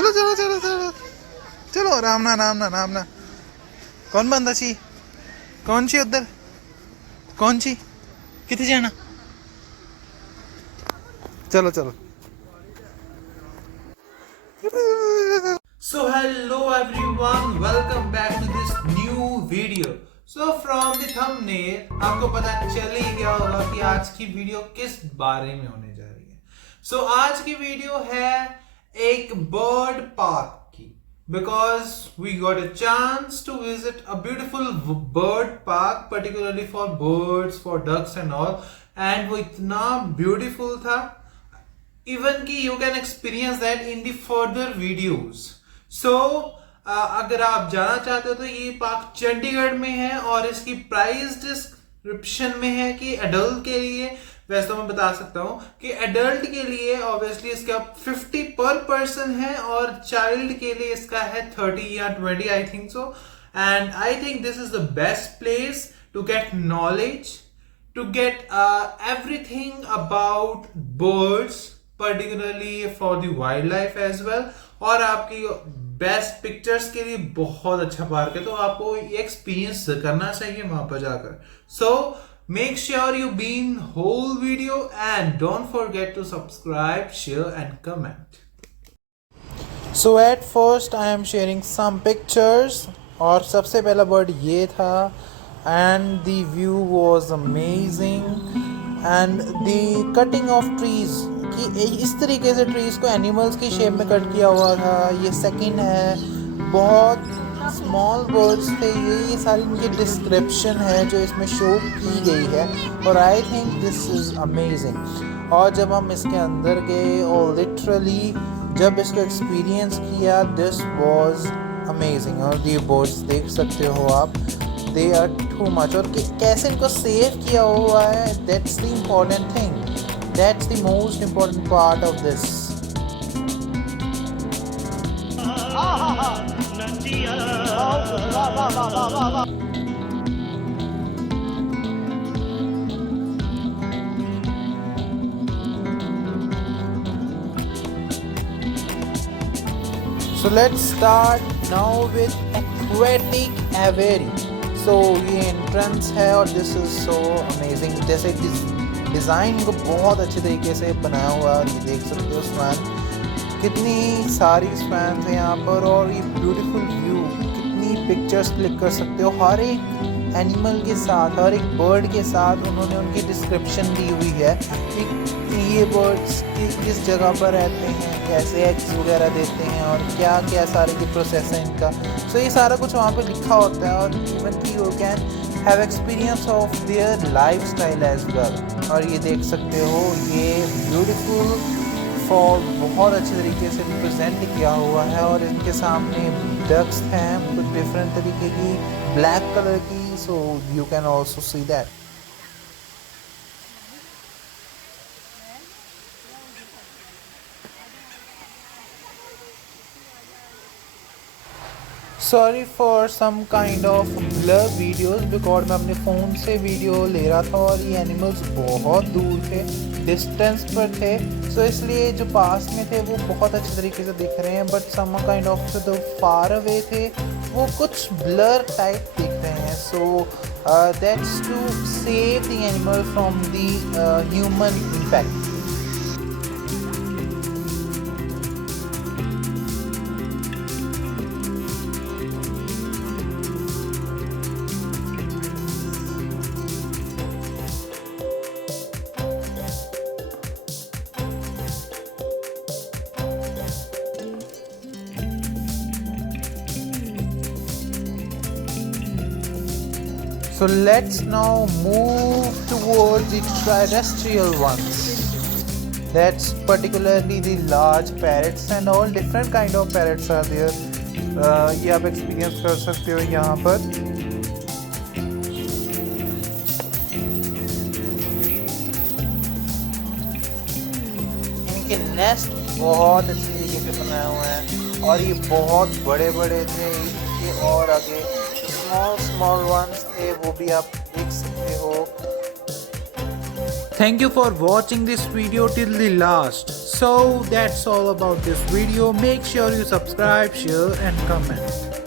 चलो चलो चलो चलो चलो आराम ना आराम ना आराम ना कौन बंदा सी कौन सी उधर कौन सी कितने जाना चलो चलो So hello everyone, welcome back to this new video. So from the thumbnail आपको पता चल ही गया होगा कि आज की वीडियो किस बारे में होने जा रही है. So आज की वीडियो है एक बर्ड पार्क की, because we got a chance to visit a beautiful bird park particularly for birds, for ducks and all, and वो इतना beautiful था even कि you can experience that in the further videos. So अगर आप जाना चाहते हो तो ये पार्क चंडीगढ़ में है और इसकी प्राइस डिस्क्रिप्शन में है कि एडल्ट के लिए, वैसे तो मैं बता सकता हूँ कि एडल्ट के लिए ऑब्वियसली इसका 50 पर पर्सन है और चाइल्ड के लिए इसका है 30 या 20 I think so. And I think this is the best place to get knowledge, to get everything about birds, particularly for the wildlife as well. और आपकी बेस्ट पिक्चर्स के लिए बहुत अच्छा पार्क है, तो आपको ये एक्सपीरियंस करना चाहिए वहां पर जाकर. So make sure you been whole video and don't forget to subscribe, share and comment. So at first I am sharing some pictures और सबसे पहला बर्ड ये था and the view was amazing and the cutting of trees कि इस तरीके से trees को एनिमल्स की शेप में कट किया हुआ था. ये सेकंड है, बहुत स्मॉल बर्ड्स थे ये सारी इनकी डिस्क्रिप्शन है जो इसमें शो की गई है और आई थिंक दिस इज़ अमेजिंग. और जब हम इसके अंदर गए और लिटरली जब इसको एक्सपीरियंस किया दिस वाज अमेजिंग. और ये बर्ड्स देख सकते हो आप, they are too much. और कैसे इनको सेव किया हुआ है, that's the important thing, that's the most important part of this. So let's start now with aquatic aviary. सो ये एंट्रेंस है और दिस इज़ सो अमेजिंग. जैसे डिज़ाइन को बहुत अच्छे तरीके से बनाया हुआ है और ये देख सकते हो स्पैन, कितनी सारी स्पैन्स हैं यहाँ पर और ये ब्यूटीफुल व्यू, कितनी पिक्चर्स क्लिक कर सकते हो. हर एक एनिमल के साथ, हर एक बर्ड के साथ उन्होंने उनकी डिस्क्रिप्शन दी हुई है कि ये बर्ड्स किस जगह पर रहते हैं, कैसे एग्स वगैरह देते हैं और क्या क्या सारे की प्रोसेस है इनका. सो ये सारा कुछ वहाँ पे लिखा होता है और इवन कि you can have experience of their life style as well. और ये देख सकते हो ये ब्यूटीफुल फॉल बहुत अच्छे तरीके से रिप्रेजेंट किया हुआ है और इनके सामने डक्स हैं कुछ डिफरेंट तरीके की ब्लैक कलर की. So you can also see that. Sorry for some kind of blur videos because मैं अपने फ़ोन से वीडियो ले रहा था और ये एनिमल्स बहुत दूर थे, डिस्टेंस पर थे. सो इसलिए जो पास में थे वो बहुत अच्छे तरीके से दिख रहे हैं बट सम काइंड ऑफ जो फार अवे थे वो कुछ ब्लर टाइप दिख रहे हैं. So that's to save the animal from the human impact. So let's now move towards the terrestrial ones. That's particularly the large parrots and all different kind of parrots are there. ये आप experience कर सकते हो यहाँ पर. इनके nest बहुत अच्छी तरीके से बनाए हुए हैं और ये बहुत बड़े बड़े थे. इसके और आगे स्मॉल वंस थे वो भी आप देख सकते हो. Thank you for watching this video till the last. So that's all about this video. Make sure you subscribe, share and comment.